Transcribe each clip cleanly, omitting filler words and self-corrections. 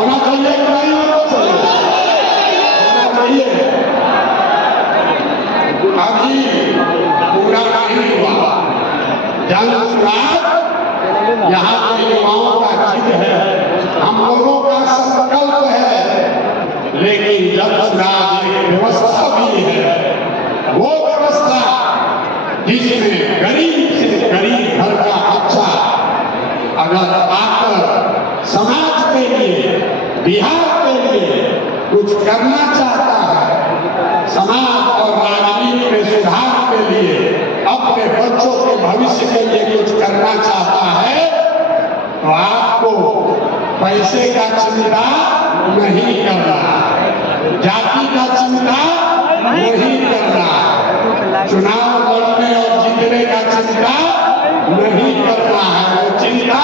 होना चाहिए कि नहीं होना चाहिए? अभी पूरा नहीं हुआ। जन सुराज यहाँ के युवाओं का जिद है, हम लोगों का संकल्प है, लेकिन जन सुराज एक व्यवस्था भी है। वो व्यवस्था जिसमें गरीब से गरीब घर का बच्चा अगर आकर समाज के लिए, बिहार के लिए कुछ करना चाहता है, समाज और राजनीति में सुधार के लिए, अपने बच्चों के भविष्य के लिए कुछ करना चाहता है, तो आपको पैसे का चिंता नहीं करना, जाति का चिंता नहीं करना, चुनाव लड़ने और जीतने का चिंता नहीं करना है। वो चिंता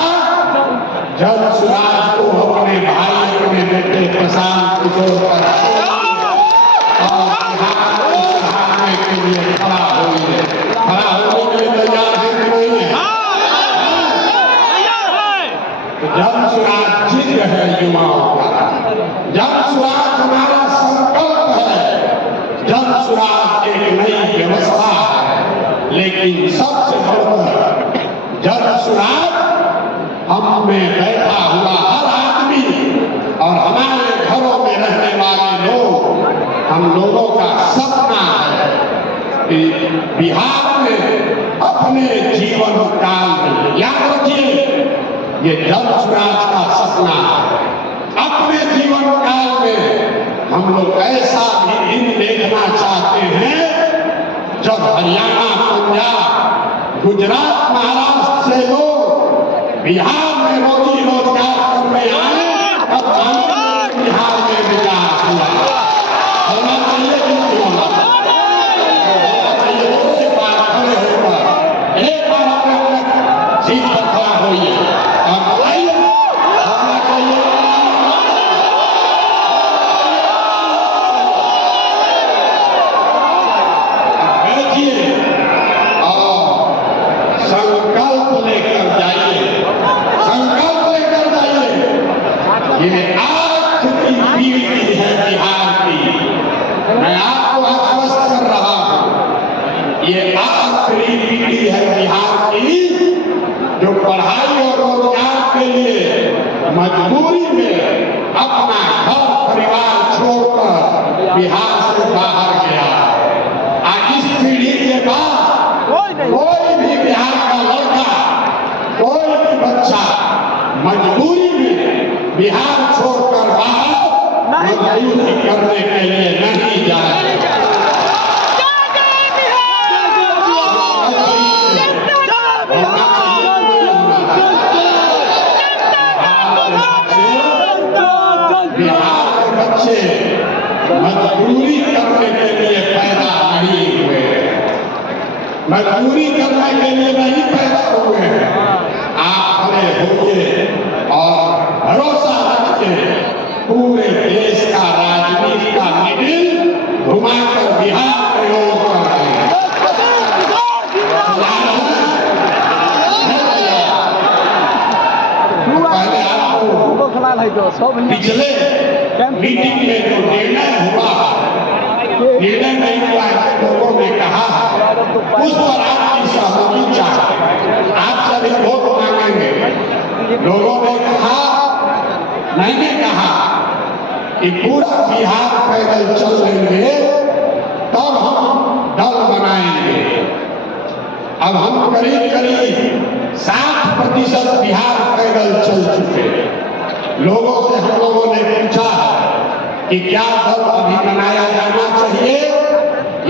जन सुराज को अपने भाई, अपने बेटे प्रशांत किशोर पर और सहारने के लिए खड़ा होइए। खड़ा होने के लिए तैयार है कि नहीं है? तो जन सुराज जिद है युवाओं का, जन सुराज हमारा संकल्प है, जन सुराज एक नई व्यवस्था है, लेकिन सबसे बढ़कर जन सुराज हम में बैठा हुआ हर आदमी और हमारे घरों में रहने वाले लोग, हम लोगों का सपना है कि बिहार में अपने जीवन काल में, याद रखिए ये जन सुराज का सपना है, अपने जीवन काल में हम लोग ऐसा भी दिन देखना चाहते हैं जब हरियाणा, पंजाब, गुजरात, महाराष्ट्र से लोग बिहार में रोजी रोजगार करने आए, तब बिहार में विकास हुआ। होना चाहिए कि नहीं होना चाहिए? उसके बाद खड़े होकर एक बार अपने सीट पर खड़ा होइए और बताइए होना चाहिए। बैठिए और संकल्प लेकर जाइए, संकल्प लेकर जाइए। ये आखिरी पीढ़ी है बिहार की, मैं आपको आश्वस्त कर रहा हूं, ये आखिरी पीढ़ी है बिहार की जो पढ़ाई और रोजगार के लिए मजबूरी में अपना घर परिवार छोड़कर बिहार से बाहर गया। आज इस पीढ़ी के बाद कोई भी बिहार का लड़का, कोई भी बच्चा मजबूरी में बिहार छोड़कर बाहर मजदूरी करने के लिए नहीं जाएगा। बिहार के बच्चे मजदूरी करने के लिए पैदा नहीं हुए, मजदूरी करने के लिए नहीं पैदा हुए हैं। आप खड़े होइए और भरोसा रखिए, पूरे देश का राजनीति का मिडिल घुमाकर बिहार में लोग कर रहे हैं। पहले आपको पिछले मीटिंग में जो निर्णय हुआ, निर्णय नहीं हुआ है, लोगों ने कहा उस पर आपकी सहमति चाहिए, आप सभी वोट मांगेंगे। लोगों ने कहा, मैंने कहा कि पूरा बिहार पैदल चल लेंगे तब हम दल बनाएंगे। अब हम करीब करीब 60% बिहार पैदल चल चुके। लोगों से हम लोगों ने पूछा कि क्या दल अभी बनाया जाना चाहिए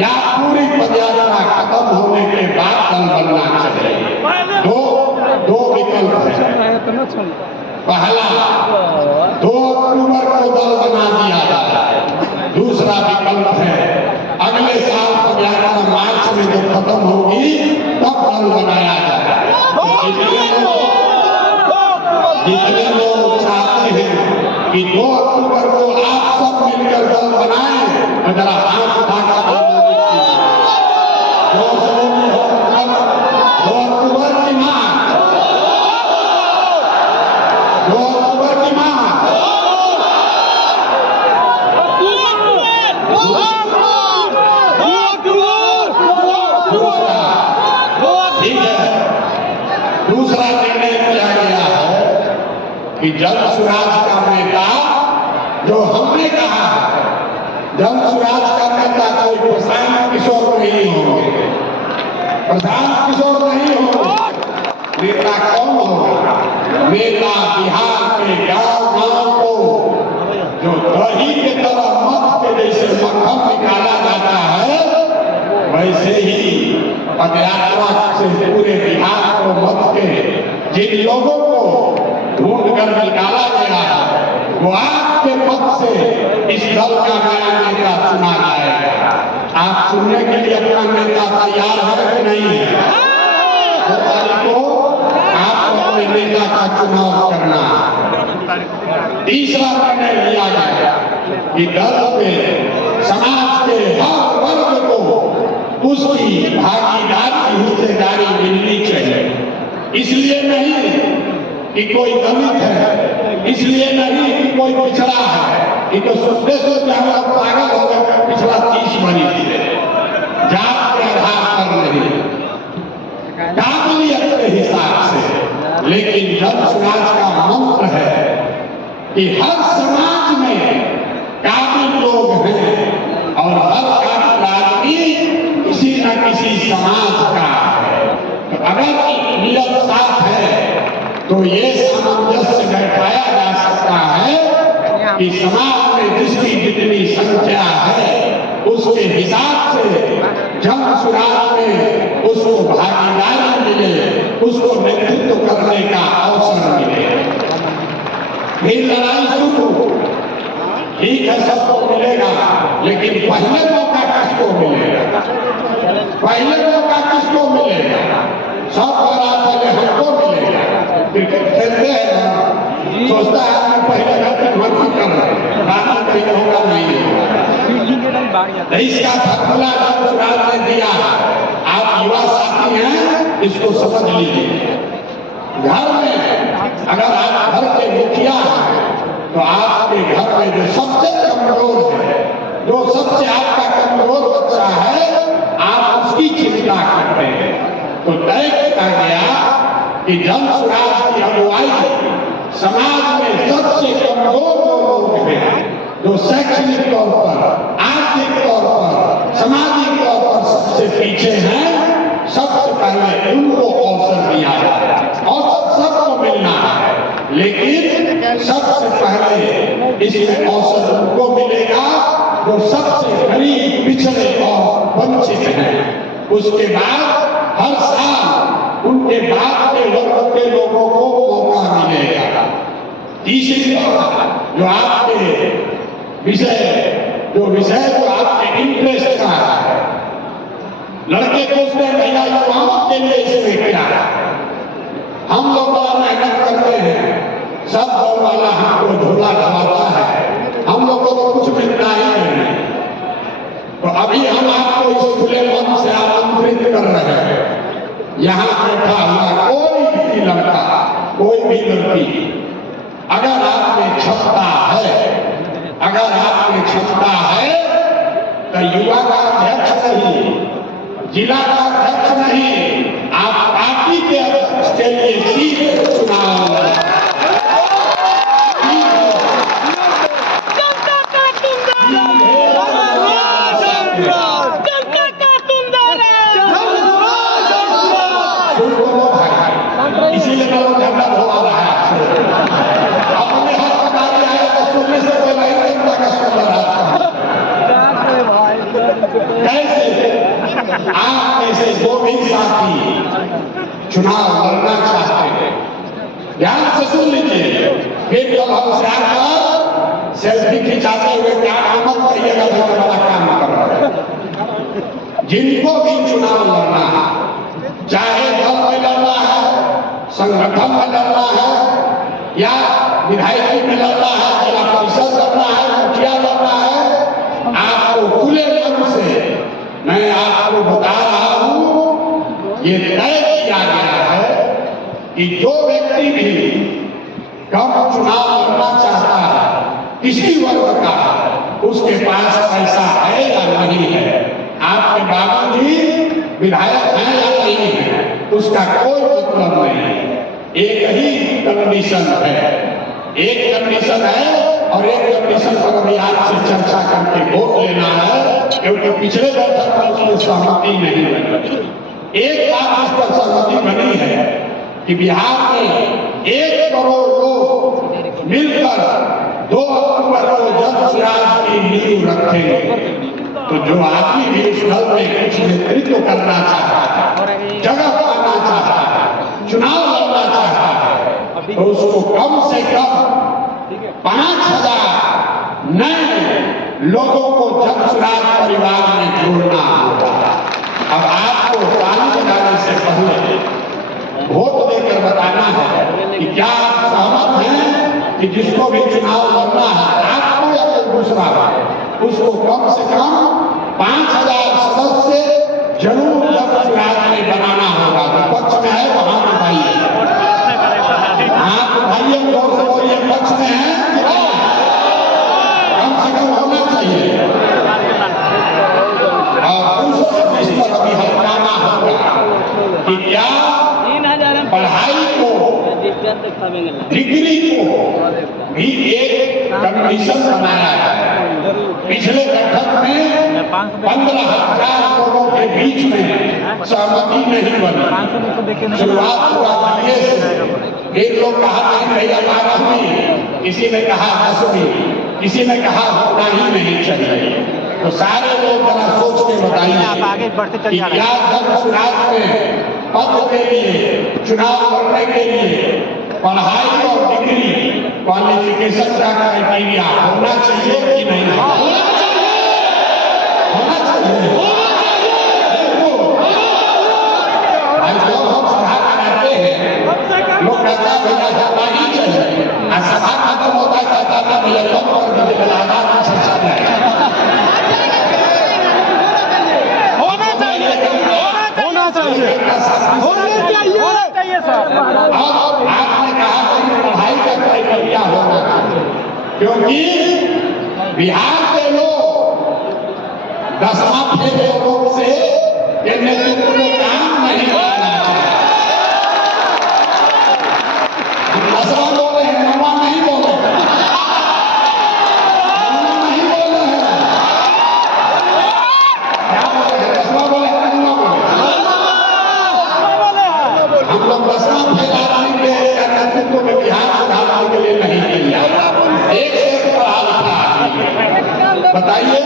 या पूरी पदयात्रा खत्म होने के बाद दल बनना चाहिए। दो विकल्प है। पहला 2 अक्टूबर को दल बना दिया जाए। दूसरा विकल्प है अगले साल पदयात्रा मार्च में जब खत्म होगी तब दल बनाया जाए। जितने लोग चाहते हैं कि 2 अक्टूबर को आप सब मिलकर दल बनाएं, तो जरा हाथ उठाकर 2 अक्टूबर की मार्च, 2 अक्टूबर की मार्च, कि जन स्वराज का नेता जो हमने कहा है, जन स्वराज का नेता कोई प्रशांत किशोर नहीं होंगे, प्रशांत किशोर नहीं होंगे। नेता कौन होगा? नेता बिहार के गांव-गांव को जो दही के तरह मत के जैसे मक्खन निकाला जाता है, वैसे ही पदयात्रा से पूरे बिहार को मत के जिन लोगों को ढूंढ कर निकाला गया है, वो आपके मत से इस दल का नया नेता चुना जाएगा। आप चुनने के लिए अपना नेता तैयार है कि नहीं है? को आप अपने नेता का चुनाव करना। तीसरा निर्णय लिया गया कि दल में समाज के हर वर्ग को उसकी भागीदारी हिस्सेदारी मिलनी चाहिए। इसलिए नहीं कि कोई दलित है, इसलिए नहीं कि कोई पिछड़ा है, कि तो सोचते सोचते हम लोग पागल हो गए। पिछड़ा 30 बनी थी, जात के आधार पर नहीं, काबिलियत के हिसाब से। लेकिन जन समाज का मंत्र है कि हर समाज में काबिल लोग हैं और हर काबिल आदमी किसी न किसी समाज का है। तो अगर नियत साथ है तो ये सामंजस्य बैठाया जा सकता है कि समाज में जिसकी जितनी संख्या है उसके हिसाब से जन स्वराज में उसको भागीदारी मिले, उसको नेतृत्व करने का अवसर मिले। फिर लड़ाई शुरू, ठीक है सबको मिलेगा, लेकिन पहले मौका किसको मिलेगा? पहले मौका किसको मिलेगा? सब बड़ा पहले हमको मिलेगा। क्रिकेट खेलते हैं ना, सोचता है कि पहले घंटे भर्ती कर रहे बाकी कहीं होगा नहीं होगा। इसका फॉर्मूला जन स्वराज ने दिया। आप युवा साथी हैं, इसको समझ लीजिए। घर में अगर आप घर के मुखिया हैं तो आपके घर में जो सबसे कमजोर है, जो सबसे आपका कमजोर बच्चा है, आप उसकी चिंता करते हैं। तो तय किया गया कि जन स्वराज की अगुवाई समाज में सबसे कमजोर लोग हैं, जो शैक्षणिक तौर पर, आर्थिक तौर पर, सामाजिक तौर पर सबसे पीछे हैं, सबसे पहले उनको अवसर दिया जाए। अवसर सबको मिलना है, लेकिन सबसे पहले इसमें अवसर उनको मिलेगा जो सबसे गरीब, पिछड़े और वंचित हैं। उसके बाद हर साल उनके बाद के वर्ग के लोगों को मौका मिलेगा। तीसरी बात, जो आपके विषय जो आपके इंटरेस्ट का है, लड़के पूछते हैं भैया युवाओं के लिए इसमें क्या है? हम लोग बड़ा मेहनत करते हैं, सब दल वाला हमको झोला ढवाता है, हम लोग को तो कुछ मिलता ही नहीं। तो अभी हम आपको इस खुले मन से आमंत्रित कर रहे हैं। यहाँ बैठा हुआ कोई भी लड़का, कोई भी लड़की, अगर आप में क्षमता है, अगर आप में क्षमता है तो युवा का अध्यक्ष नहीं, जिला का अध्यक्ष नहीं, आप पार्टी के अध्यक्ष के लिए सीधे चुनाव लड़ें। इसीलिए मैं लोग झगड़ा हो रहा है। अपने हस्तकारी आए तो सुनने से पहले ही जनता का सुन रहा था। कैसे आप ऐसे दो भी साथी चुनाव लड़ना चाहते हैं, ध्यान से सुन लीजिए। फिर जब हम आकर सेल्फी खिंचाते हुए क्या मत कहिएगा जो बड़ा काम कर रहे हैं। जिनको भी चुनाव लड़ना है, चाहे दल में लड़ना है, संगठन में लड़ना है, या विधायक में लड़ना है, जिला परिषद लड़ना है, मुखिया लड़ना है, आपको खुले मन से मैं आपको बता रहा हूं, ये तय किया गया है कि जो व्यक्ति भी कम चुनाव लड़ना चाहता है, किसी वर्ग का, उसके पास पैसा है या नहीं है, आपके बाबूजी विधायक हैं या नहीं है, उसका कोई मतलब नहीं। एक ही कंडीशन है एक कंडीशन है और एक कंडीशन पर अभी आपसे चर्चा करके वोट लेना है, क्योंकि पिछले बैठक में उसमें सहमति नहीं बनी। एक बात इस पर सहमति बनी है कि बिहार में 1 करोड़ लोग मिलकर 2 अक्टूबर को जन स्वराज की नींव रखेंगे। तो जो आदमी भी उस दल में कुछ नेतृत्व करना चाहता है, जगह पाना चाहता है, चुनाव लड़ना चाहता है, तो उसको कम से कम 5000 नए लोगों को जन स्वराज परिवार में जोड़ना होगा। अब आपको ताली बजाने से पहले वोट देकर बताना है कि क्या आप सहमत हैं कि जिसको भी चुनाव लड़ना है, आपको या कोई दूसरा, उसको कम से कम 5000 सदस्य जरूर जन स्वराज में बनाना होगा। विपक्ष में है वहां बताइए, आप भाइयों जोर से बोलिए, पक्ष में है, कम से कम होना चाहिए। और दूसरे इस पर अभी हटाना होगा कि क्या पढ़ाई को, डिग्री को भी एक कंडीशन बनाया है। पिछले बैठक में 15,000 लोगों के बीच में सहमति नहीं बनी। शुरुआत हुआ बीए से, एक लोग कहा नहीं भैया 12वीं, किसी ने कहा 10वीं, किसी ने कहा होना ही नहीं चाहिए। तो सारे लोग जरा सोच के बताइए कि क्या जन स्वराज में पद के लिए, चुनाव लड़ने के लिए पढ़ाई और डिग्री क्वालिफिकेशन का क्राइटेरिया होना चाहिए कि नहीं होना चाहिए? होना चाहिए। जब हम सभा कराते हैं, लोग कहता है भैया होना ही चाहिए, और सभा खत्म होता कहता था भैया कम कर दीजिए, आधार की चर्चा जाए। आपने कहा कि पढ़ाई का क्राइटेरिया होना, क्योंकि बिहार के लोग 10वां फेल लोग से नेतृत्व में काम नहीं करना है। 10वां बोले हैं, 9वां नहीं बोले, 9वां नहीं बोले हैं, क्या बोले हैं? 10वां बोले हैं, 9वां बोले। हम लोग 10वां फेल आदमी के नेतृत्व में बिहार सुधारने के लिए नहीं किया। एक से एक पढ़ा लिखा बताइए,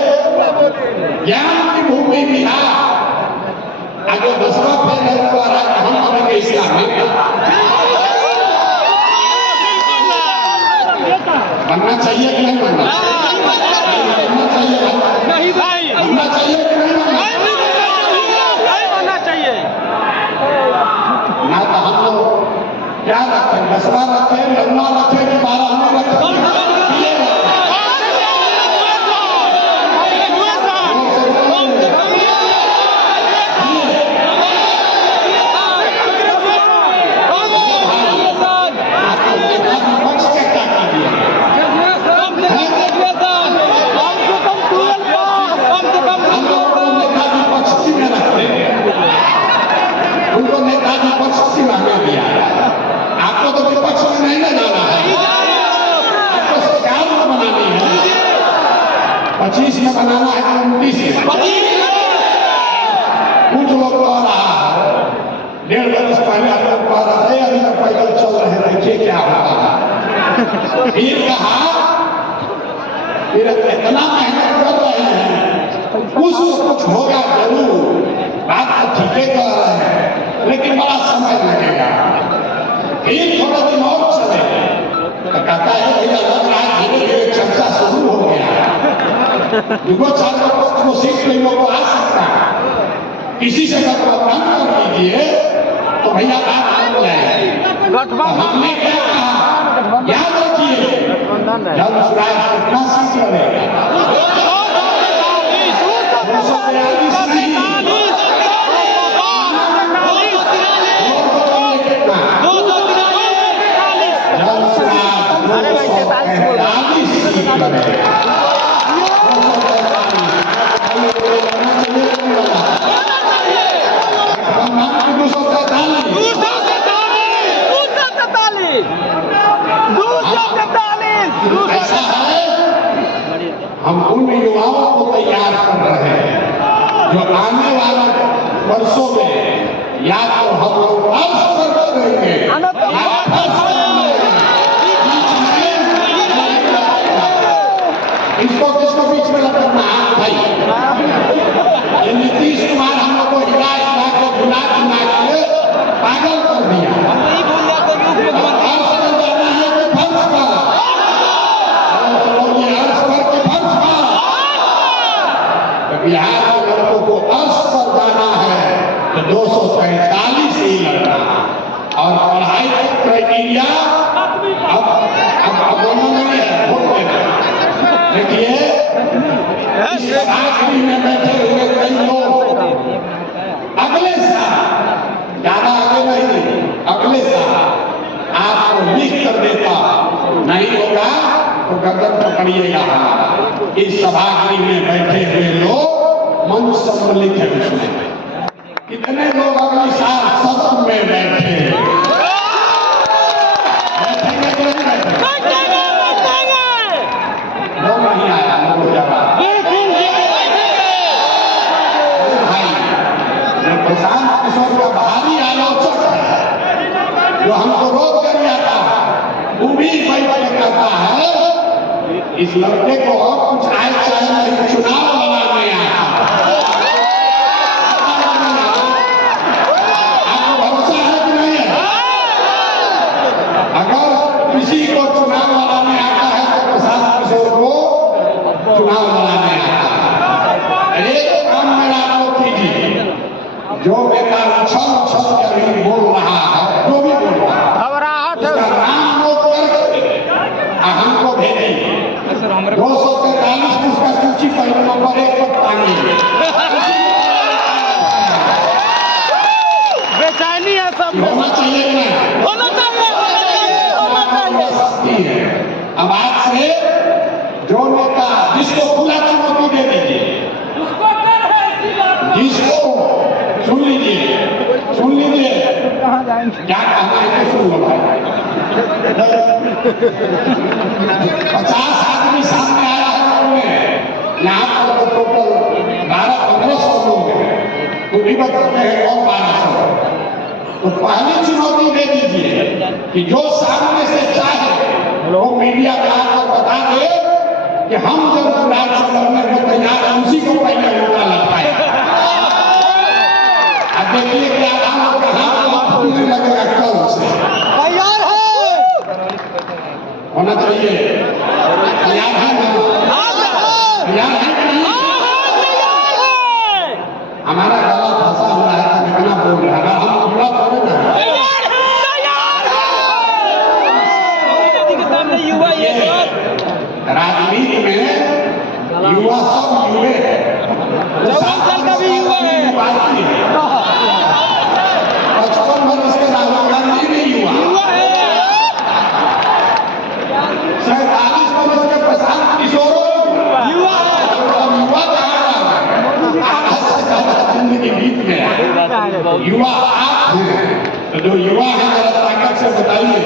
ज्ञान की भूमि बिहार, अगर 10वां फेल है तो हम बनेंगे इस्लामिक। बनना चाहिए कि नहीं बनना? बनना चाहिए, नहीं भाई, बनना चाहिए कि नहीं बनना चाहिए? ना तो हम लोग क्या रखें, 10वां रखें, 9वां रखें, 12वां रखें, उनको नेताजी पक्ष की मांगे दिया। आपको तो विपक्ष में नहीं ना जाना है, आपको सरकार में बनानी है। 25 में बनाना है, 29 में। कुछ लोग कह रहा है, 1.5 वर्ष पहले आप लोग कह रहे थे, अभी तक पैदल चल रहे, देखिए क्या होता है। फिर कहा, फिर इतना मेहनत कर रहे हैं, कुछ होगा जरूर, बात तो ठीक है कह रहे हैं, लेकिन बड़ा समय लगेगा। फिर थोड़े दिन और चले तो कहता है भैया लग रहा है धीरे धीरे चर्चा शुरू हो गया, 2-4 को सीट लोगों को आ सकता है, किसी से गठबंधन कर दीजिए तो भैया बात बन जाएगी। हमने क्या कहा, याद रखिए, जब स्वराज कितना सीट लड़ेगा, 243 नहीं, $243 हम उन युवाओं को तैयार कर रहे हैं जो आने वाले वर्षों में या तो हम लोग अर्श पर करेंगे या फर्श करेंगे। इसको किसको बीच में लगाना है भाई? ये नीतीश कुमार हम लोग को हिला हिला के भुला भुला के पागल कर दिया। अर्श पर जाना है कि फर्श पर? ये अर्श पर के फर्श पर? तो बिहार के लोगों को अर्श पर जाना है तो 243 ही लगना और पढ़ाई क्राइटेरिया अब उन्होंने वोट देना। देखिए इस सभागृह में बैठे हुए कई लोग अगले साल, ज्यादा आगे नहीं, अगले साल आपको लिख कर देता नहीं होगा तो गर्दन पकड़िएगा। इस सभागृह में बैठे हुए लोग मंच सम्मिलित है उसमें कितने लोग अगले साल सदन में बैठे बैठेंगे कि नहीं बैठेंगे? वो नहीं आया लोगों जवाब भाई। प्रशांत किशोर का भारी आलोचक है जो हमको रोक कर आता है, वो भी बैठ करता है। इस लड़के को और कुछ आए चाहे नहीं, चुनाव लड़ाने आया। आपको भरोसा है कि नहीं है? अगर किसी को चुनाव लड़ाने आता है तो प्रशांत किशोर को चुनाव लड़ाने आता है। एक काम मेरा आप लोग कीजिए, जो नेता उछल उछल कर बोल रहा है, जो भी बोल रहा है, उसका नाम नोट करके हमको भेजिए। 243 उसका सूची पहले नंबर 1 पर टांगिए। बेचैनी है सब। होना चाहिए कि नहीं? होना चाहिए, होना चाहिए, होना चाहिए। सकती है। अब आज से जो नेता जिसको खुला चुनौती दे दीजिए, जिसको सुन लीजिए क्या कहना है तो सुन लो भाई। 50 आदमी सामने आया है उन्होंने, यहाँ पर तो टोटल 1200-1500 लोग हैं, तो भी बताते हैं और 1200। तो पहली चुनौती दे दीजिए कि जो सामने से चाहे वो मीडिया में आकर बता दे कि हम जब चुनाव से लड़ने को तैयार है, उसी को पहले मौका लगाए। अब देखिए क्या आप कहाँ लगेगा कल से तैयार है, होना चाहिए। तैयार है ना? तैयार है कि नहीं? हमारा गला फंसा हुआ है तो कितना बोल रहा है, हम पूरा थोड़े ना है। राजनीति में युवा सब युवे है, 54 साल का भी युवा है। 55 वर्ष के राहुल गांधी भी युवा है। 47 वर्ष के प्रशांत किशोर युवा है। युवा कहाँ जिंदगी बीत गया। युवा आप हैं, तो जो युवा है जरा ताकत से बताइए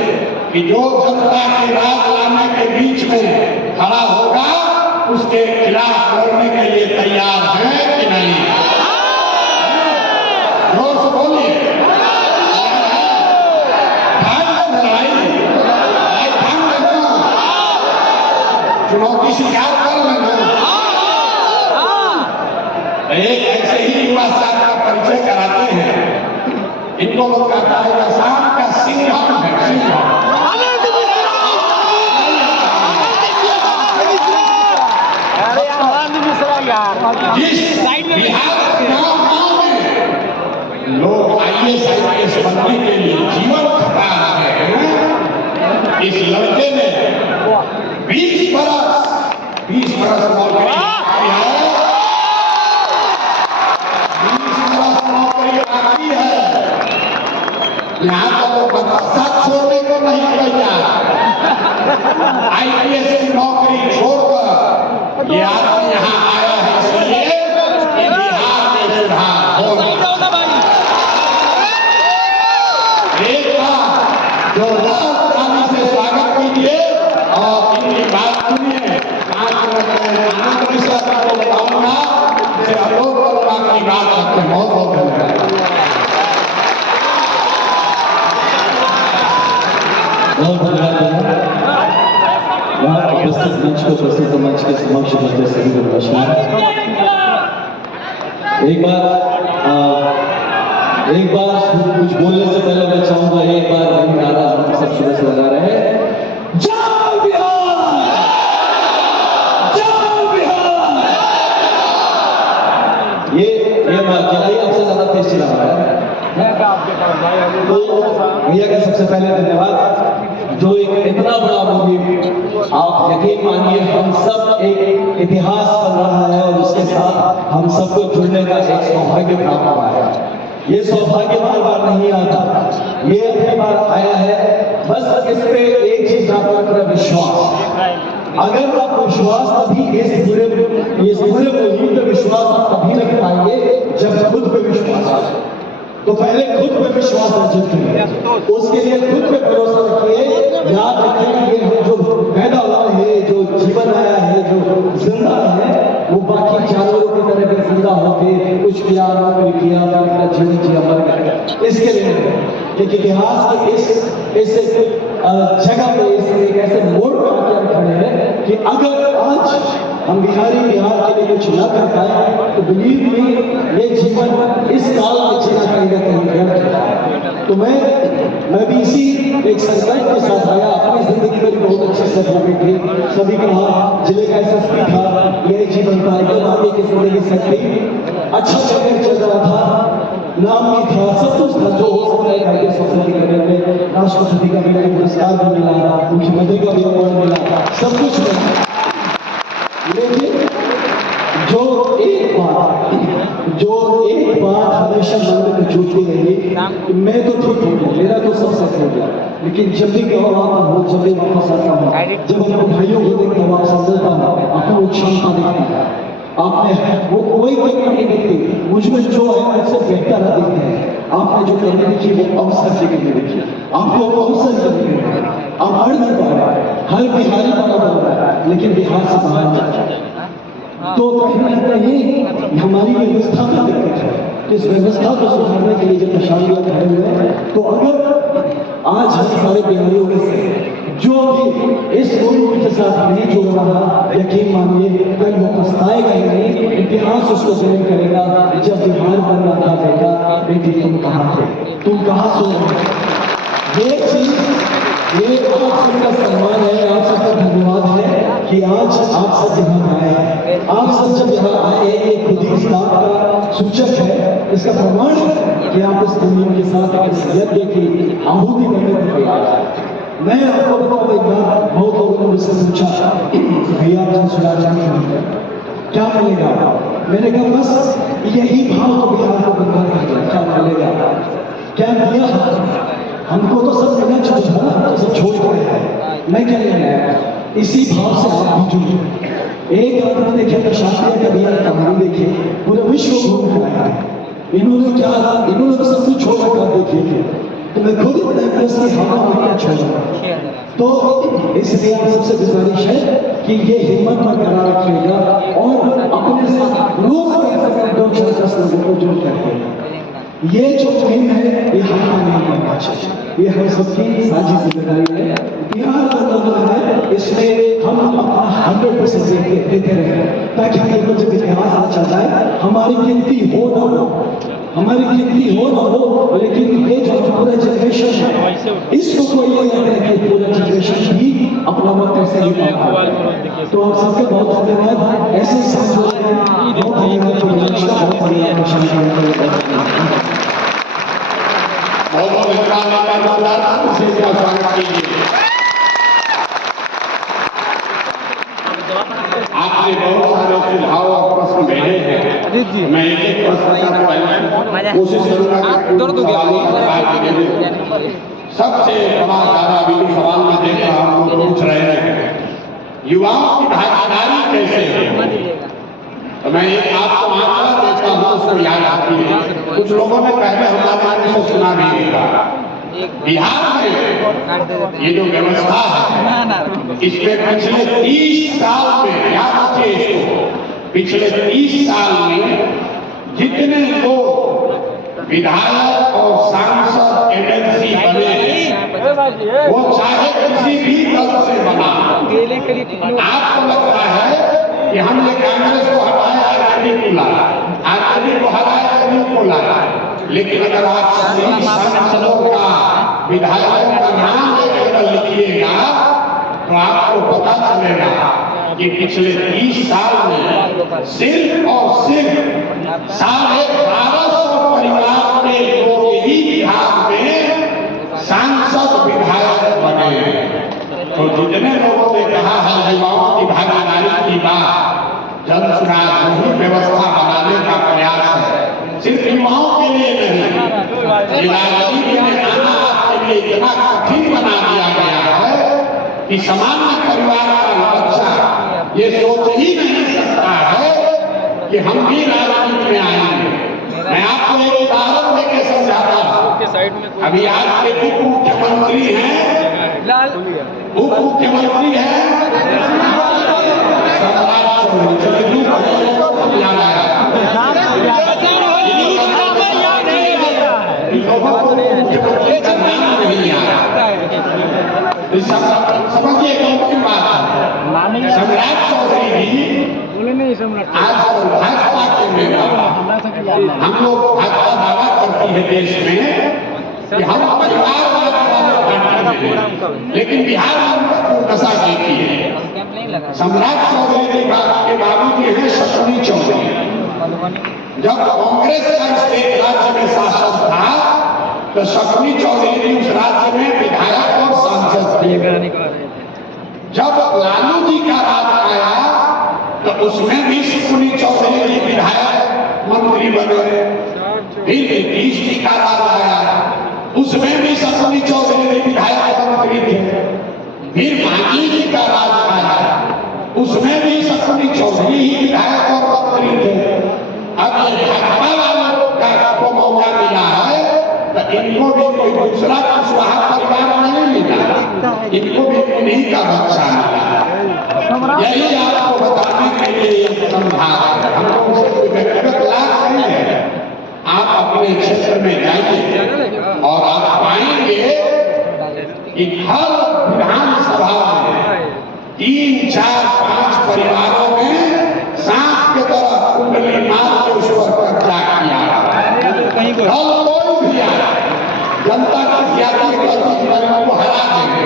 कि जो जनता के राज लाने के बीच में खड़ा होगा उसके खिलाफ लड़ने के लिए तैयार है कि नहीं? जोर से बोलिए। चुनौती स्वीकार कर लेना। एक ऐसे ही युवा साहब का परिचय कराते हैं, इनको लोग कहता है आसाम का सिंघम है, सिंघम। जिस बिहार के गाँव में लोग IAS बनने के लिए जीवन खपा रहे हैं, इस लड़के ने 20 बरस नौकरी बाकी है। यहाँ पर लोग बदमाशा छोड़ने को नहीं तैयार। IPS की नौकरी छोड़कर ये आदमी यहाँ आया है, इसलिए कि बिहार में सुधार होगा। एक बार जोरदार ताली से स्वागत कीजिए और इनकी बात सुनिए। 5 मिनट प्रस्तुत मंच को प्रस्तुत मंच के समक्ष उपस्थित सभी को नमस्कार। एक बार कुछ बोलने से पहले मैं चाहूंगा एक बार वही नारा हम सब सुबह से लगा रहे हैं, जय बिहार, जय बिहार। ये बात चलाइए, आपसे ज्यादा तेज चला रहा है। तो भैया का सबसे पहले धन्यवाद, जो एक इतना बड़ा मूवी, आप यकीन मानिए हम सब एक इतिहास बन रहा है और उसके साथ हम सबको जुड़ने का एक सौभाग्य प्राप्त हुआ है। ये सौभाग्य बार बार नहीं आता, ये अपनी बार आया है। बस इस पे एक चीज आप रखें, विश्वास। अगर आप विश्वास तभी इस पूरे मुहिम पे विश्वास आप तभी रख पाएंगे जब खुद पे विश्वास आ जाए। तो पहले खुद पे विश्वास अर्जित करिए, उसके लिए खुद पे भरोसा रखिए। याद रखिए कि ये जो पैदा हुआ है, जो जीवन आया है, जो जिंदा है, वो बाकी जानवरों की तरह भी जिंदा होके कुछ किया, फिर किया, अपना जीवन जिया, मर गया। इसके लिए एक इतिहास के इस जगह पे एक ऐसे मोड़ पर आके हम खड़े हैं कि अगर आज हम बिहार के लिए कुछ न कर पाए तो बिलीव में ये जीवन इस काल में जीना कहीं ना कहीं व्यर्थ है। तो मैं भी इसी एक संकल्प के साथ आया। अपनी जिंदगी में बहुत अच्छी स्टेप हो गई थी। सभी कहा जिले का SSP था, यही जीवन था, एकदम आगे की जिंदगी सेट थी, अच्छा चल रहा था, नाम भी था, सब कुछ था जो हो सकता है घर के सफल करने में। राष्ट्रपति का भी पुरस्कार भी मिला, मुख्यमंत्री का भी अवार्ड मिला, सब कुछ मिला। लेकिन जो एक बात हमेशा मन में जुड़ती रही कि मैं तो ठीक हो गया, मेरा तो सब सच हो गया, लेकिन जब भी गाँव आता हूँ, जब भी वापस आता हूँ, जब अपने भाइयों को देखता हूँ, आप समझता हूँ, आपको वो क्षमता देखता है, आपने वो कोई नहीं देखती, मुझमें जो है मुझसे बेहतर दिखते हैं। आपने जो करने देखी वो अवसर से करने देखी, आपको अवसर करने, आप हर नहीं पा रहा है, हर बिहारी बना बन रहा है, लेकिन बिहार से बाहर जा रहा है। तो कहीं ना कहीं हमारी व्यवस्था का दिक्कत है। इस व्यवस्था को सुधारने के लिए जब निशानियां खड़े हुए हैं, तो अगर आज हम सारे बिहारियों में से जो भी इस मूवमेंट के साथ नहीं जुड़ रहा, यकीन मानिए कल वो पछताएगा ही नहीं, इतिहास उसको जरूर करेगा। जब बिहार बन रहा था बेटा, बेटी तुम कहाँ थे, तुम कहाँ सो रहे। ये चीज, ये आप सबका सम्मान है, आप सबका धन्यवाद है कि आज आप सब यहाँ आए हैं। आप सब जब यहाँ आए, ये खुद ही इस बात का सूचक है, इसका प्रमाण है कि आप इस दुनिया के साथ इस यज्ञ की आहुति करने को तैयार हैं। मैं आपको बताऊँ एक बात, बहुत लोगों ने मुझसे पूछा भैया आप सुधार क्या मिलेगा, मैंने कहा बस यही भाव तो बिहार को बर्बाद कर दिया, क्या मिलेगा, क्या मिला, हमको तो सब मिला जो था, सब छोड़ गए हैं, मैं क्या लेना है। इसी भाव से आप भी जुड़े। एक आदमी देखिए प्रशांत का बिहार कहानी देखिए, पूरे विश्व को घूम कराया, इन्होंने तो सब कुछ छोड़ रखा। देखिए तो मैं खुद इतना इंप्रेस की हवा क्या छोड़ा। तो इसलिए आप सबसे गुजारिश है कि ये हिम्मत बरकरार रखिएगा और अपने साथ रोज दो चार 10 लोगों को जोड़ करके ये जो मुहिम है ये हमारा नहीं करना चाहिए, ये हम सबकी साझी जिम्मेदारी है। बिहार का मतलब है इसमें हम अपना 100% देते रहे, ताकि कल जब इतिहास अच्छा जाए हमारी गिनती हो ना हो, लेकिन ये जो पूरा जनरेशन है इसको कोई ये याद रखे, पूरा जनरेशन भी अपना वक्त ऐसे ही पाता है। तो आप सबके बहुत धन्यवाद, ऐसे साथ बहुत धन्यवाद। आपने बहुत सारे सुझाव और प्रश्न भेजे हैं, मैं एक प्रश्न का कोशिश करूंगा कि सबसे बड़ा ज्यादा अभी सवाल में देख रहा हम लोग पूछ रहे हैं युवाओं की भागीदारी कैसे है। तो मैं एक आपको आंकड़ा देता हूँ, उसको याद आती है। कुछ लोगों ने पहले हमारे से सुना भी था, बिहार में ये जो व्यवस्था है इसमें पिछले 30 साल में, याद रखिए इसको, पिछले 30 साल में जितने लोग विधायक और सांसद MLC बने हैं वो चाहे किसी भी दल से बना। आपको लगता है कि हमने कांग्रेस को हटाया आरजेडी को लाया, आरजेडी को हटाया जदयू को लाया, लेकिन अगर आप सभी सांसदों का विधायकों का नाम अगर लिखिएगा तो आपको पता चलेगा कि पिछले 30 साल में सिर्फ और सिर्फ 1250 परिवार के लोग ही बिहार में सांसद विधायक बने। तो जितने लोगों ने कहा है युवाओं की भागीदारी की बात, जन सुराज वही व्यवस्था बनाने का प्रयास है, सिर्फ युवाओं के लिए नहीं, राजनीति में आना के लिए इतना कठिन बना दिया गया है कि सामान्य परिवार का बच्चा ये सोच ही नहीं सकता है कि हम भी राजनीति में आएंगे। मैं आपको एक उदाहरण देके समझाता हूँ। अभी आज के उप मुख्यमंत्री हैं, उप मुख्यमंत्री हैं समझिए कौन सी बात है। सम्राट चौधरी जी आज भाजपा के मेंबर, हम लोग भाजपा दावा करती है देश में कि हम परिवारवाद वाले हैं, लेकिन बिहार में दशा देखी है। सम्राट चौधरी के बाबू जी हैं शक्ति चौधरी। जब कांग्रेस का स्टेट राज्य में शासन था तो शक्ति चौधरी जी उस राज्य में विधायक और सांसद थे। जब लालू जी का राज आया तो उसमें भी शक्ति चौधरी जी विधायक मंत्री बने। फिर नीतीश जी का राज आया, उसमें भी शक्ति चौधरी जी विधायक मंत्री थे। फिर मांझी जी का राज आया, उसमें भी शक्ति चौधरी ही विधायक और मंत्री थे। अब ये भाजपा वालों को मौका मिला है तो इनको भी कोई दूसरा कुशवाहा परिवार नहीं मिला, इनको भी उन्हीं का बच्चा मिला। यही आपको बताने के लिए समझा। हम लोगों से कोई व्यक्तिगत लाभ नहीं है। आप अपने क्षेत्र में जाइए और आप पाएंगे कि हर विधानसभा में 3, 4, 5 परिवारों में सांप के तरह कुंडली मार के उस पर कब्जा किया। दल कोई भी आया, जनता की ज्यादा गलती को हरा देंगे,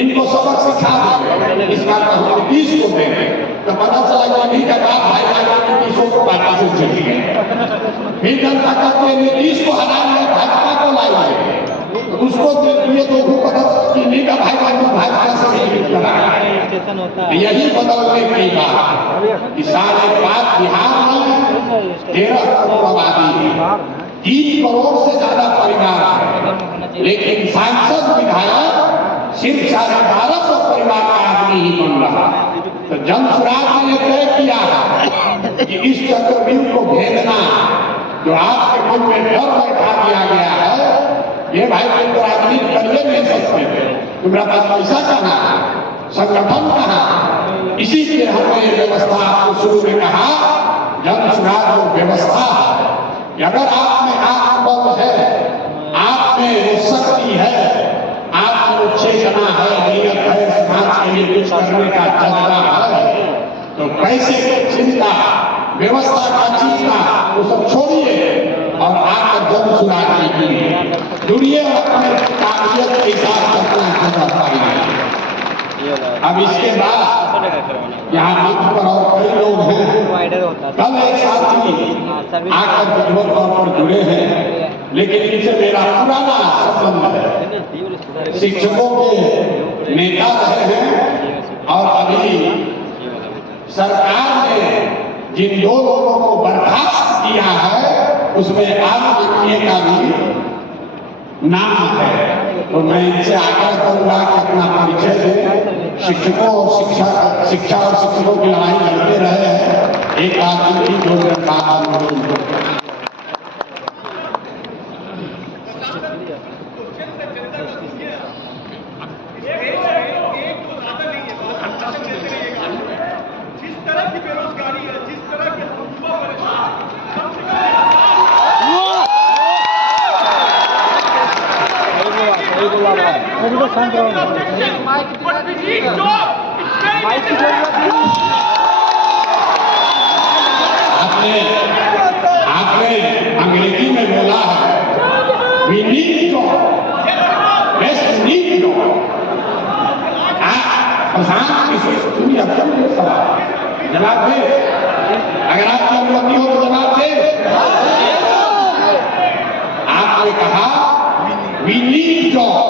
इनको सबक सिखा देंगे। इस बात का हम नीतीश को देंगे तो पता चला कि अभी का बात भाई नीतीशों को पार्टी से चली गई। फिर जनता कहते हैं नीतीश को हरा लिया, भाजपा को लाइए, उसको देखिए तो पता कि नहीं का भाजपा से यही बदलने की बात। सारे बात बिहार में 13 करोड़ आबादी, 3 करोड़ से ज्यादा परिवार है, लेकिन सांसद विधायक सिर्फ 1250 परिवार का आदमी ही बन रहा। तो जन सुराज ने तय किया कि इस चक्रव्यूह को भेदना, जो आपके मन में डर बैठा दिया गया है, ये भाई तुम तो राजनीति करिए नहीं सकते, तुम्हारा पास पैसा कहाँ है, संगठन कहाँ। इसी लिए हमने ये व्यवस्था आपको शुरू में कहा, जन सुराज जो व्यवस्था है, अगर आप में आत्मबल है, आप में वो शक्ति है, आप में वो चेतना है, नियत है, समाज के लिए कुछ करने का जज्बा है, तो पैसे की चिंता, व्यवस्था का चिंता वो सब छोड़िए और आकर जन सुराज कीजिए, जुड़िए और अपने काबिलियत के हिसाब से अपना जगह पाइए। अब इसके बाद यहाँ मंच पर और कई लोग हैं, कल एक साथी आकर विधिवत तौर पर जुड़े हैं, लेकिन इनसे मेरा पुराना संबंध है। शिक्षकों के नेता रहे हैं और अभी सरकार ने जिन 2 लोगों को बर्खास्त किया है उसमें आप लिखने का भी नाम है। तो मैं इनसे आग्रह करूंगा कि अपना परिचय दें। शिक्षकों और शिक्षा और शिक्षकों की लड़ाई लड़ते रहे हैं, एक आदमी की 2 मिनट बाद सभी को शांत रहो। माइक की जरूरत नहीं। आपने अंग्रेजी में बोला है we need job, yes we need job। प्रधान किसी सुनिए जवाब दे, अगर आपकी अनुमति हो तो जवाब दे। आपने कहा we need job,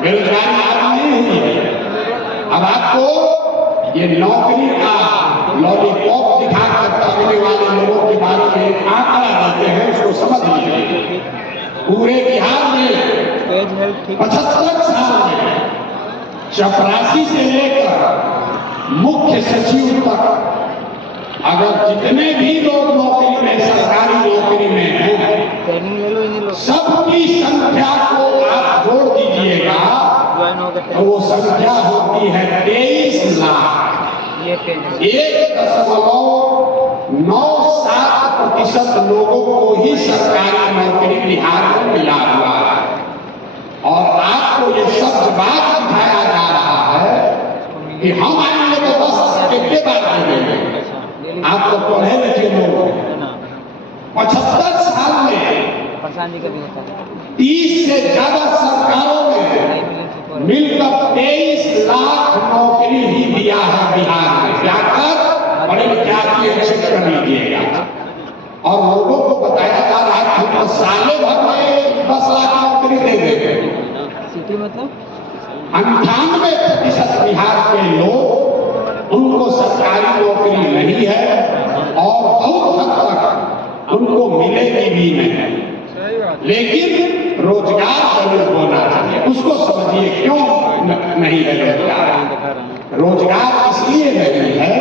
बेरोजगारी आज नहीं हुई है। अब आपको ये नौकरी का लॉलीपॉप दिखा कर करने वाले लोगों के बारे में एक आंकड़ा देते हैं, उसको समझ लीजिए। पूरे बिहार में 75 साल में चपरासी से लेकर मुख्य सचिव तक अगर जितने भी लोग नौकरी में, सरकारी नौकरी में हैं, सबकी संख्या को आप जोड़ दीजिएगा तो वो संख्या होती है 23 लाख। 1.97% लोगों को ही सरकारी नौकरी बिहार में मिला हुआ है। और आपको ये सब बात दिखाया जा रहा है कि हम आएंगे तो 10 कितने बार देंगे। आप तो पढ़े लिखे लोग 75 साल में 30 से ज्यादा सरकारों में मिलकर 23 लाख नौकरी ही दिया है बिहार में। जाकर बड़े विद्यार्थी शिक्षण लीजिएगा। और लोगों को बताया जा रहा है कि हम साले भर में 10 लाख नौकरी दे देंगे। सिटी मतलब 98% बिहार के लोग उनको सरकारी नौकरी नहीं है और बहुत हद तक उनको मिलेगी भी नहीं। लेकिन रोजगार जरूर होना चाहिए। उसको समझिए क्यों नहीं है रोजगार। रोजगार इसलिए नहीं है,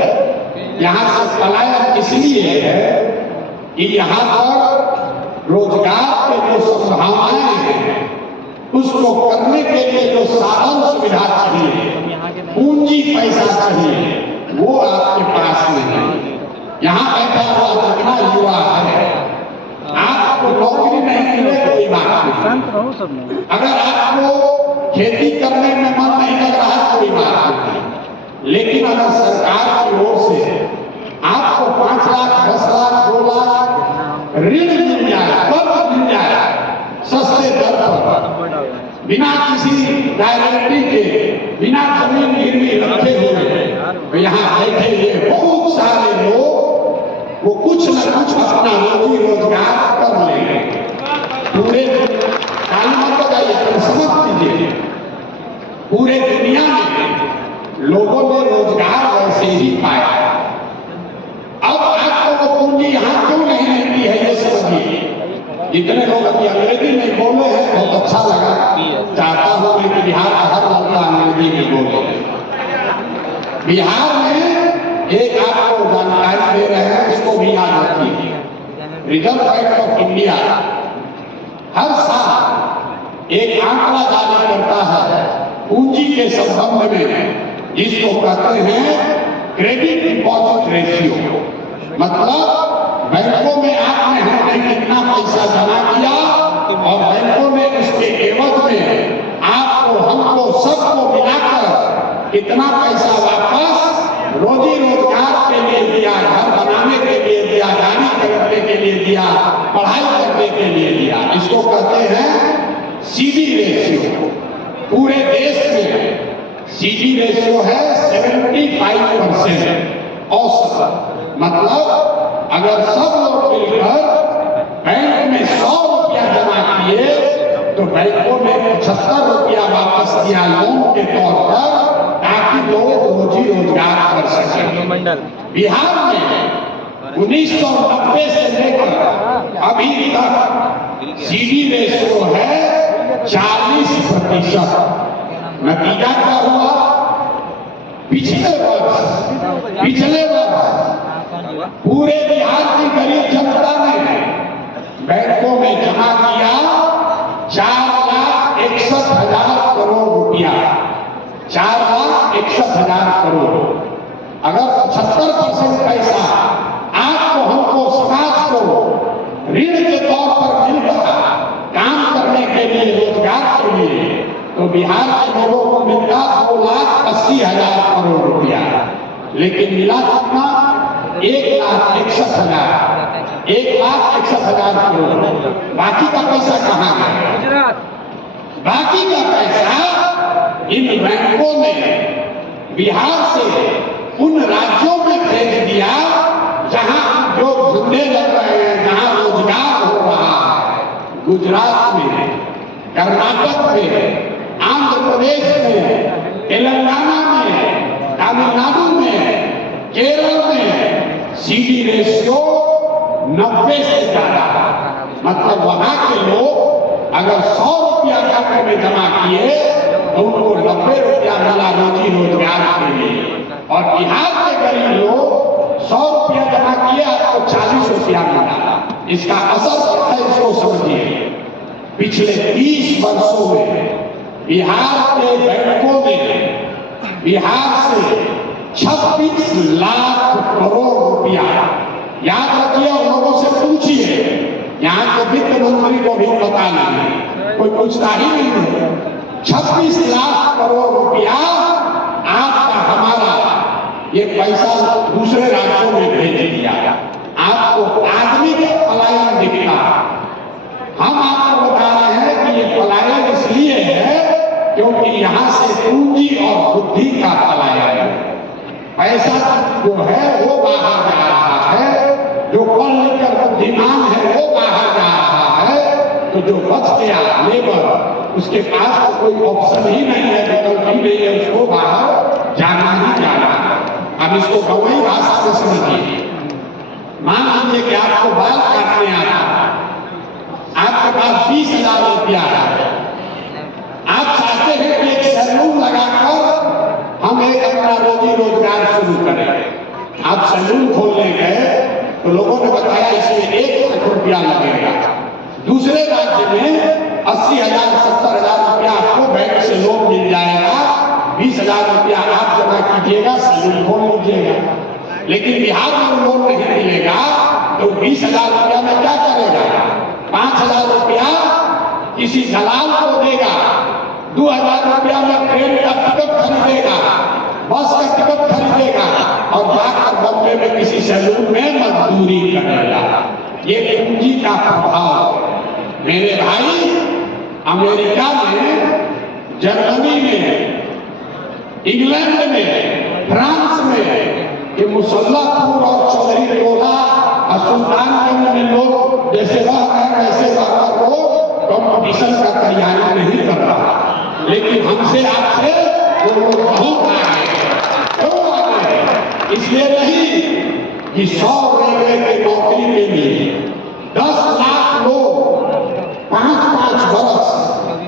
यहाँ से पलायन इसलिए है कि यहाँ पर रोजगार के जो संभावनाएं हैं उसको करने के लिए जो साधन सुविधा चाहिए, पूंजी पैसा चाहिए, वो आपके पास नहीं है। यहाँ बैठा हुआ जितना युवा है, आपको नौकरी नहीं मिले कोई बात नहीं। अगर आपको खेती करने में मन नहीं लग रहा है कोई बात नहीं। लेकिन अगर सरकार की ओर से आपको 5 लाख 10 लाख 2 लाख ऋण मिल जाए, कर्ज मिल जाए सस्ते दर पर, बिना किसी गारंटी के, बिना जमीन गिरवी रखे हुए, तो यहाँ बैठे हुए बहुत सारे लोग वो कुछ न कुछ अपना रोजी रोजगार कर लेंगे। पूरे काली मत बताइए, समझ लीजिए, पूरे दुनिया में लोगों ने रोजगार वैसे ही पाया। अब आपको वो पूंजी यहाँ क्यों नहीं मिलती है ये समझिए। जितने लोग अभी अंग्रेजी में बोले हैं बहुत अच्छा लगा। चाहता हूं कि बिहार का हर लड़का अंग्रेजी में बोले। बिहार में एक आपको जानकारी दे रहे हैं, इसको भी याद रखिए। रिजर्व बैंक ऑफ इंडिया हर साल एक आंकड़ा जारी करता है पूंजी के संबंध में, जिसको कहते हैं क्रेडिट डिपॉजिट रेशियो। मतलब बैंकों में आपने हमने कितना पैसा जमा किया और बैंकों ने उसके एवज में आपको, हमको, सबको मिलाकर कितना पैसा वापस रोजी रोजगार के लिए दिया, घर बनाने के लिए दिया, गाड़ी खरीदने के लिए दिया, पढ़ाई करने के लिए दिया। इसको कहते हैं सीडी रेशियो। पूरे देश में सीडी रेशियो है 75% औसत। मतलब अगर सब लोग मिलकर बैंक में 100 रुपया जमा किए तो बैंकों ने 75 रुपया वापस दिया लोन के तौर पर, ताकि लोग रोजी रोजगार कर सके। बिहार में 1990 से लेकर अभी तक सीडी रेशियो है 40%। नतीजा क्या हुआ? पिछले वर्ष पूरे बिहार की गरीब जनता ने बैंकों में जमा किया 4,61,000 करोड़ रुपया। 4,61,000 करोड़। अगर 75% पैसा आपको, हमको, समाज को ऋण के तौर पर मिल रहा काम करने के लिए, रोजगार के लिए, बिहार के लोगों को मिलता 2,80,000 करोड़ रुपया, लेकिन मिला कितना? 1,61,000, 1,61,000 करोड़। बाकी का पैसा कहाँ है? गुजरात। बाकी का पैसा इन बैंकों ने बिहार से उन राज्यों में भेज दिया जहां जो धंधे लग रहे हैं, जहां रोजगार हो रहा है। गुजरात में, कर्नाटक में, आंध्र प्रदेश में, तेलंगाना में, तमिलनाडु में, केरल में सीडी रेशियो 90 से ज्यादा। मतलब वहां के लोग अगर 100 रुपया बैंक में जमा किए तो उनको 90 रुपया मिला रोजी रोजगार के लिए। और बिहार के गरीब लोग 100 रुपया जमा किया तो 40 रुपया मिला। इसका असर क्या है इसको समझिए। पिछले 30 वर्षों में बिहार के बैंकों ने बिहार से 26 लाख करोड़ रुपया, याद रखिए और लोगों से पूछिए, यहाँ के वित्त मंत्री को भी पता नहीं, कोई पूछता ही नहीं है। 26 लाख करोड़ रुपया आपका हमारा ये पैसा दूसरे राज्यों में भेज दिया। आपको आदमी का पलायन दिखता, हम आपको बता रहे हैं कि ये पलायन इसलिए है क्योंकि यहाँ से पूंजी और बुद्धि का पलायन है। पैसा जो है वो बाहर जा रहा है, जो पढ़ लिख कर बुद्धिमान है वो बाहर जा रहा है, तो जो बच गया लेबर, उसके पास तो कोई ऑप्शन ही नहीं है, विकल्प ही नहीं है, उसको बाहर जाना ही जाना। अब इसको गवई भाषा में समझिए। मान लीजिए कि आपको बाल काटने आता, आपके पास 20,000 रुपया है, आप चाहते हैं कि एक सैलून लगाकर हम एक अपना रोजी रोजगार शुरू करें। आप सैलून खोलने गए तो लोगों ने बताया इसमें 1 लाख रुपया लगेगा। दूसरे राज्य में 80,000 70,000 रुपया आपको बैंक से लोन मिल जाएगा, 20,000 रुपया आप जमा कीजिएगा, सैलून खोल लीजिएगा। लेकिन बिहार में लोन नहीं मिलेगा तो 20,000 रुपया में क्या करेगा? 5,000 रुपया किसी दलाल को देगा, 2,000 रुपया में ट्रेन का टिकट खरीदेगा, बस का टिकट खरीदेगा और जाकर बॉम्बे में किसी सैलून में मजदूरी करेगा। ये पूंजी का प्रभाव। मेरे भाई, अमेरिका में, जर्मनी में, इंग्लैंड में, फ्रांस में ये मुसल्लापुर और चौधरी टोला और सुल्तानगंज में लोग जैसे रह रहे वैसे रहकर लोग कॉम्पिटिशन का तैयारी नहीं कर रहा, लेकिन हमसे आपसे वो लोग बहुत आगे। क्यों आगे? इसलिए नहीं कि 100 रेलवे की नौकरी के लिए 10 लाख लोग 5-5 बरस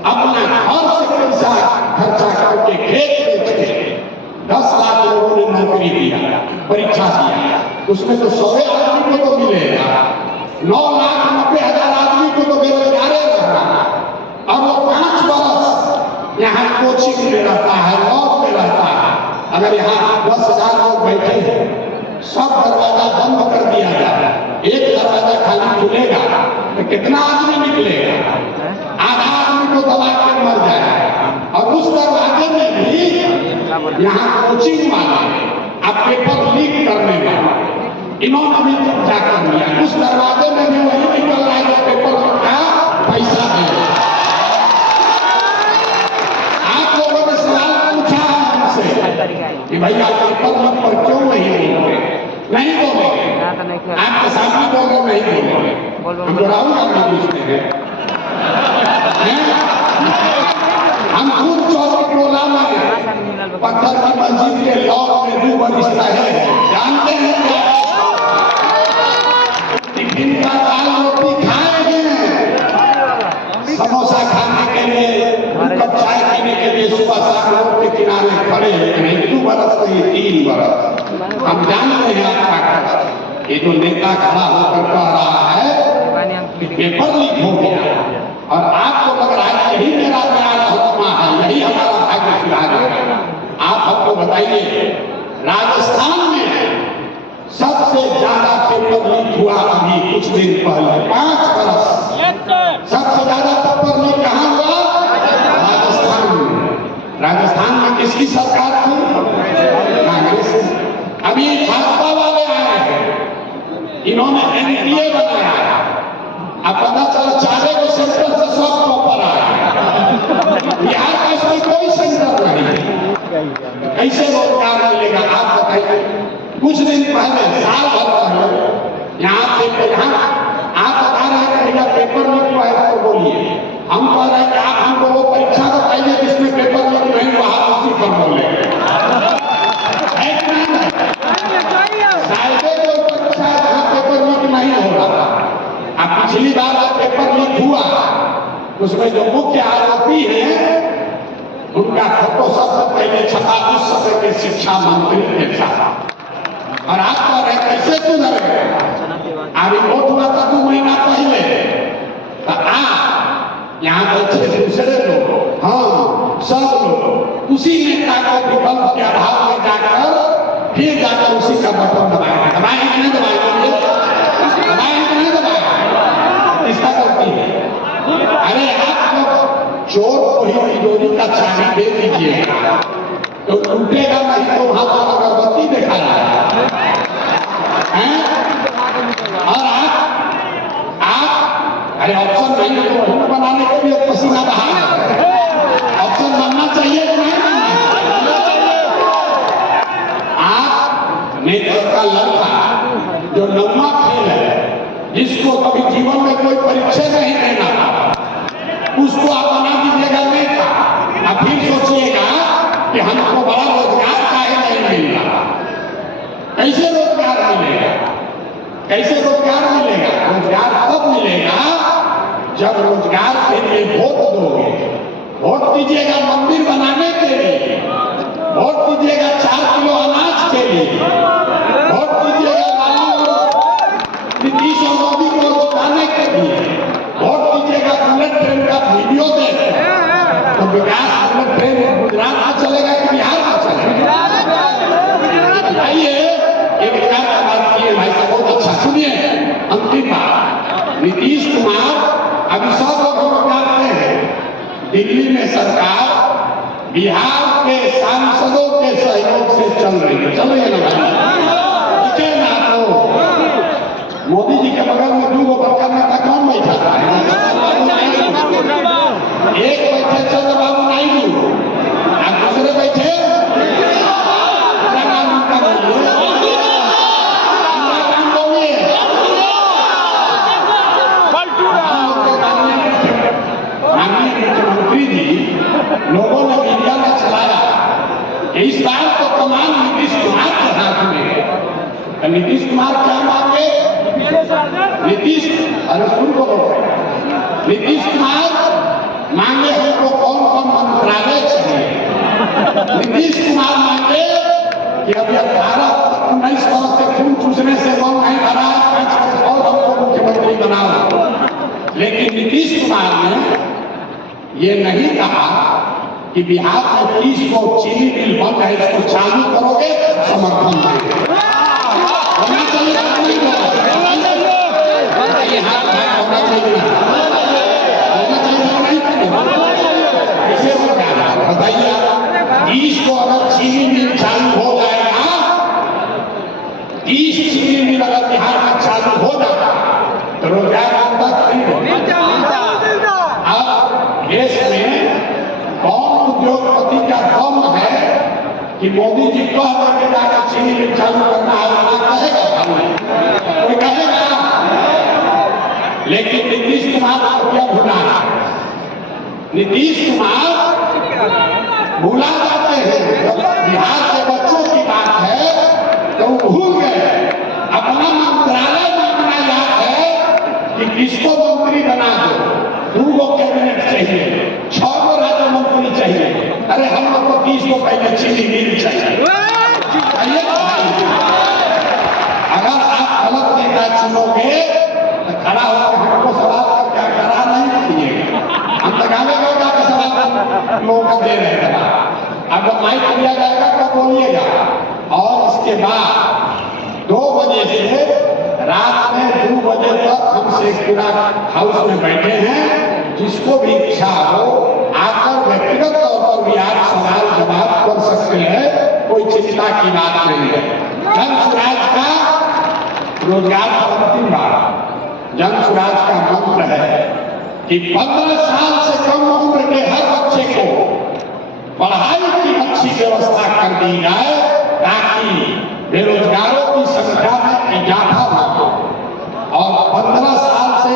अपना घर से पैसा खर्चा करके खेत बेच के 10 लाख लोगों ने नौकरी दिया, परीक्षा दिया, उसमें तो 100 आदमी को तो मिलेगा, 9,90,000 आदमी को तो बेरोजगार रहना। और वो 5 बरस यहाँ कोचिंग में रहता है, लॉज में रहता है। अगर यहाँ 10,000 लोग बैठे हैं, सब दरवाजा बंद कर दिया जाए, एक दरवाजा खाली खुलेगा तो कितना आदमी निकलेगा? आधा आदमी को दबा के मर जाएगा। और उस दरवाजे में भी यहाँ कोचिंग वाले, अब पेपर लीक करने वाले, इन्होंने भी कब्जा कर लिया। उस दरवाजे में भी वही निकल रहा है जो पेपर का पैसा है। आप लोगों ने सवाल पूछा हमसे कि भैया पेपर लीक पर क्यों नहीं बोलोगे? नहीं बोलेंगे, आपके सामने बोल रहे नहीं बोलेंगे। हम तो राहुल गांधी पूछते हैं, हम खुद चौधरी टोला में पत्थर की मस्जिद के लॉक में 2 बरिश्ता है, जानते हैं क्या? टिफिन का दाल रोटी खाए हैं, समोसा खाने के लिए, कप चाय पीने के लिए सुबह शाम रोड के किनारे खड़े हैं। 2 बरस नहीं 3 बरस। हम जानते हैं आपका कष्ट। ये जो नेता खड़ा होकर कह रहा है कि पेपर लीक हो गया और आपको लग रहा है यही मेरा न्याय हुक्मा है, यही हमारा भाग्य सुधार है। आप हमको बताइए, राजस्थान में सबसे ज्यादा पेपर लीक हुआ अभी कुछ दिन पहले, 5 बरस सबसे ज्यादा पेपर लीक कहाँ हुआ? राजस्थान में। इन्होंने एनडीए बनाया, अब पता चला 4 सेंटर से सब टॉपर आया। बिहार का इसमें कोई सेंटर नहीं, कैसे रोजगार मिलेगा आप बताइए। कुछ दिन पहले, साल भर पहले यहाँ आप बता रहे हैं मेरा पेपर लीक हुआ है तो बोलिए, हम कह रहे हैं कि आप हमको वो परीक्षा बताइए जिसमें पेपर लीक नहीं हुआ, उसी पर बोले शायद कोई परीक्षा जहाँ पेपर लीक नहीं हो रहा। अब पिछली बार जब पेपर लीक हुआ उसमें जो मुख्य आरोपी हैं उनका फोटो सबसे पहले छपा उस समय के शिक्षा मंत्री के साथ, और आप कह रहे कैसे सुधरे। अब रिपोर्ट हुआ था 2 महीना पहले, तो आप यहाँ बैठे दूसरे लोग, हाँ सब लोग उसी नेता को विकल्प के अभाव में जाकर फिर जाकर उसी का बटन दबाएंगे। दबाएंगे कि नहीं दबाएंगे? दबाएंगे कि नहीं दबाएंगे? इसका गलती है। अरे आप लोग चोर को ही तिजोरी का चाबी दे दीजिएगा तो टूटेगा नहीं, तो वहां पर अगरबत्ती देखा जाएगा। और आप अरे ऑप्शन नहीं तो वही बनाने के लिए पसीना बहा ऑप्शन बनना चाहिए कि नहीं बनना चाहिए? आप नेता का लड़का जो 9वां फेल है, जिसको कभी जीवन में कोई परीक्षा नहीं देना था, उसको आप बना दीजिएगा नेता। अब फिर सोचिएगा कि हमको बड़ा रोजगार काहे नहीं मिल रहा। कैसे रोजगार मिलेगा? कैसे रोजगार मिलेगा? रोजगार तब मिलेगा जब रोजगार के लिए वोट दोगे। वोट दीजिएगा मंदिर बनाने के लिए, वोट दीजिएगा 4 किलो अनाज के लिए, वोट दीजिएगा नीतीश और मोदी को जिताने के लिए, वोट दीजिएगा बुलेट ट्रेन का वीडियो देख तो विकास बुलेट ट्रेन गुजरात में चलेगा कि बिहार में चलेगा? आइए एक विचार का बात किए भाई साहब, बहुत अच्छा सुनिए। अंतिम बात, नीतीश कुमार अभी सब लोग जानते हैं दिल्ली में सरकार बिहार के सांसदों के सहयोग से चल रही है ना भाई? ठीक है ना? तो मोदी जी के बगल में 2 बड़का नेता कौन बैठा था? एक बैठे चंद्रबाबू नायडू और दूसरे बैठे मुख्यमंत्री जी। लोगों ने मीडिया में चलाया इस बार तो कमान नीतीश कुमार के हाथ में है। नीतीश कुमार क्या मांगे? नीतीश कुमार मांगे हमको कौन कौन मंत्रालय चाहिए। नीतीश कुमार मांगे कि अभी 18-19 वर्ष से खून चूसने से मन नहीं भरा, 5 वर्ष और हमको मुख्यमंत्री बनाओ। लेकिन नीतीश कुमार ने ये नहीं कहा कि बिहार में 30 को चीनी मिल बंद है, इसको चालू करोगे समर्थन देंगे। होना चाहिए नहीं कैसे हो जाएगा बताइए? 30 को अगर चीनी मिल चालू हो जाएगा, 30 चीनी मिल अगर बिहार में चालू हो जाएगा तो रोजगार नहीं होगा। अब देश में कौन उद्योगपति का दम है कि मोदी जी कह देंगे जाकर चीनी मिल चालू करना है, ना कहेगा? कोई कहेगा? लेकिन नीतीश कुमार को क्या भूला? नीतीश कुमार भूला जाते हैं। जब बिहार के बच्चों की बात है तो वो भूल गए। अपना मंत्रालय मांगना याद है कि किसको मंत्री बना दो। 2 कैबिनेट चाहिए, 6 राज्य मंत्री चाहिए। अरे हम लोग को 30 को पहले चीनी मिल चाहिए। अगर आप गलत नेता चुनोगे तो खड़ा होकर हमको सवाल कर क्या करा नहीं कीजिएगा। हम तो गाने का सवाल लोगों को दे रहे थे। अब जब माइक दिया जाएगा तब बोलिएगा। और इसके बाद 2 बजे से रात में 2 बजे तक हम शेखपुरा हाउस में बैठे हैं। जिसको भी इच्छा हो आकर व्यक्तिगत तौर पर भी आप सवाल जवाब कर सकते हैं, कोई चिंता की बात नहीं है। धन स्वराज का रोजगार पर अंतिम बार जन स्वराज का मंत्र है कि 15 साल से कम उम्र के हर बच्चे को पढ़ाई की अच्छी व्यवस्था कर दी जाए ताकि बेरोजगारों की संख्या में इजाफा न हो और 15 साल से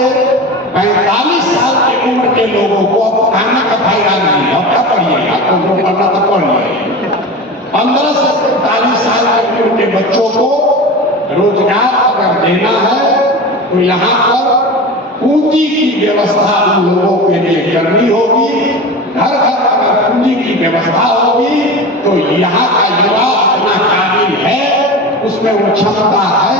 45 साल की उम्र के लोगों को अब खाने का फायदा नहीं है। अब क्या पढ़िएगा, तो पढ़ना तो पढ़ लिया। 15 से 45 साल की उम्र के बच्चों को रोजगार अगर देना है तो यहाँ पर पूंजी की व्यवस्था उन लोगों के लिए करनी होगी। घर घर अगर पूंजी की व्यवस्था होगी तो यहाँ का युवा अपना काबिल है, उसमें वो क्षमता है,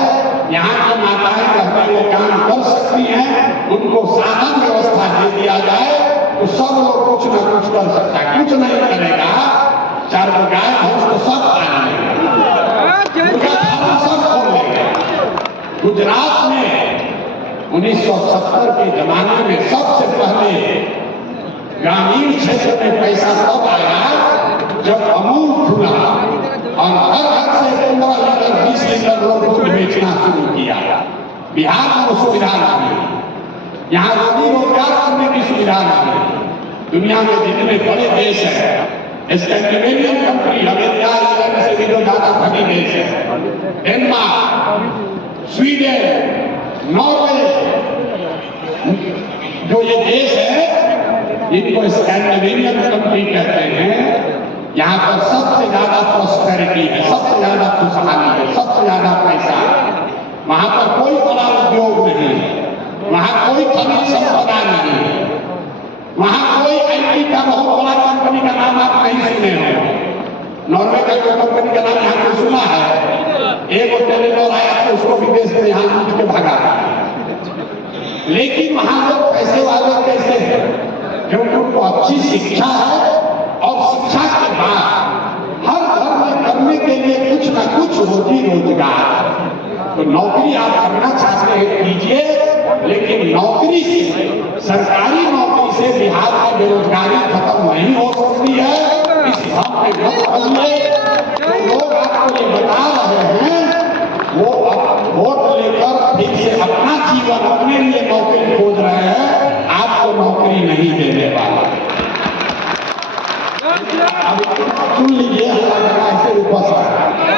यहाँ की माताएं घर में काम कर सकती हैं, उनको साधन व्यवस्था दे दिया जाए तो सब लोग कुछ न कुछ कर सकता है। कुछ नहीं करेगा, 4 गाय भैंस तो सब पालेंगे, सब खोल लेंगे। गुजरात में 1970 के जमाने में सबसे पहले ग्रामीण क्षेत्र में पैसा तब आया जब अमूल खुला और हर घर से 15 लीटर 20 लीटर लोग दूध बेचना शुरू किया। बिहार में वो सुविधा नहीं, यहाँ रोजी रोजगार करने की सुविधा नहीं। दुनिया में जितने बड़े देश है, स्कैंडिनेवियन कंट्री, अमेरिका इंग्लैंड से भी जो ज्यादा धनी देश है, डेनमार्क, स्वीडन, नॉर्वे, जो ये देश है इनको स्कैंडिनेवियन कंट्री कहते हैं। यहाँ पर सबसे ज्यादा प्रॉस्पेरिटी है, सबसे ज्यादा खुशहाली है, सबसे ज्यादा पैसा है। वहाँ पर कोई बड़ा उद्योग नहीं है, वहाँ कोई खनिज संपदा नहीं है, वहाँ कोई आईटी का बहुत बड़ा कंपनी का नाम आप नहीं सुने होंगे। नॉर्वे का कोई कंपनी का नाम यहाँ पे सुना है, एक टेलीनॉर आया तो उसको विदेश में यहाँ लूट के भगा। लेकिन वहाँ लोग पैसे वाले कैसे हैं? क्योंकि उनको अच्छी शिक्षा है और शिक्षा के बाद हर घर में करने के लिए कुछ न कुछ रोजी रोजगार। तो नौकरी आप करना चाहते हैं कीजिए, लेकिन नौकरी से, सरकारी नौकरी से बिहार में बेरोजगारी खत्म नहीं हो सकती है। इस भ्रम में मत पड़िए। जो लोग आपको ये बता रहे हैं वो अब वोट लेकर फिर से अपना जीवन अपने लिए नौकरी खोज रहे हैं, आपको नौकरी नहीं देने वाला। अब सुन लीजिए, ऐसे उपस्थित